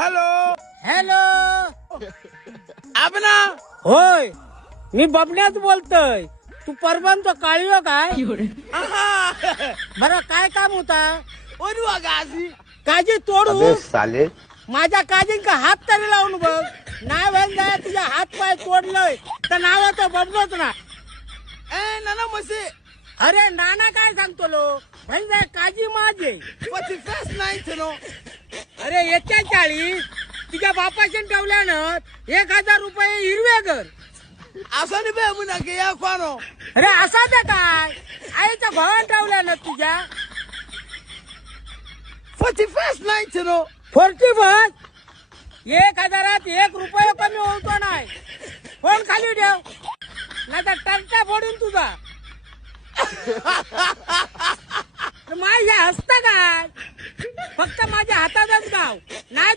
Hello hello. आबना होय, मी बबण्यात बोलतोय. तू परबंतो काळीयो काय? बरं, काय काम होता? ओनवा गाजी काजी तोडू? साले माझ्या काजींका हात तरी लावून बघ. नाव जाय तुझ्या हात पाय तोडलंय तर नावाचं बबलोच ना. ए नाना मसे अरे नाना काय सांगतो लो, जाय काजी माझे. 41st ninth no. अरे 41 तुझ्या बापाशी ठेवल्यानं 1000 रुपये हिरवे घर. असं नाही बे मुना के या कोणो. अरे असा ते काय आईच्या भावान ठेवल्यानं तुझ्या 41st नाईन्थ नो. 41 1000 1 रुपये कमी होतो नाही. फोन खाली ठेव नाही तर टंटा फोडून तुझा. माझ्या हसत काय, फक्त माझ्या हातातच गाव नाही.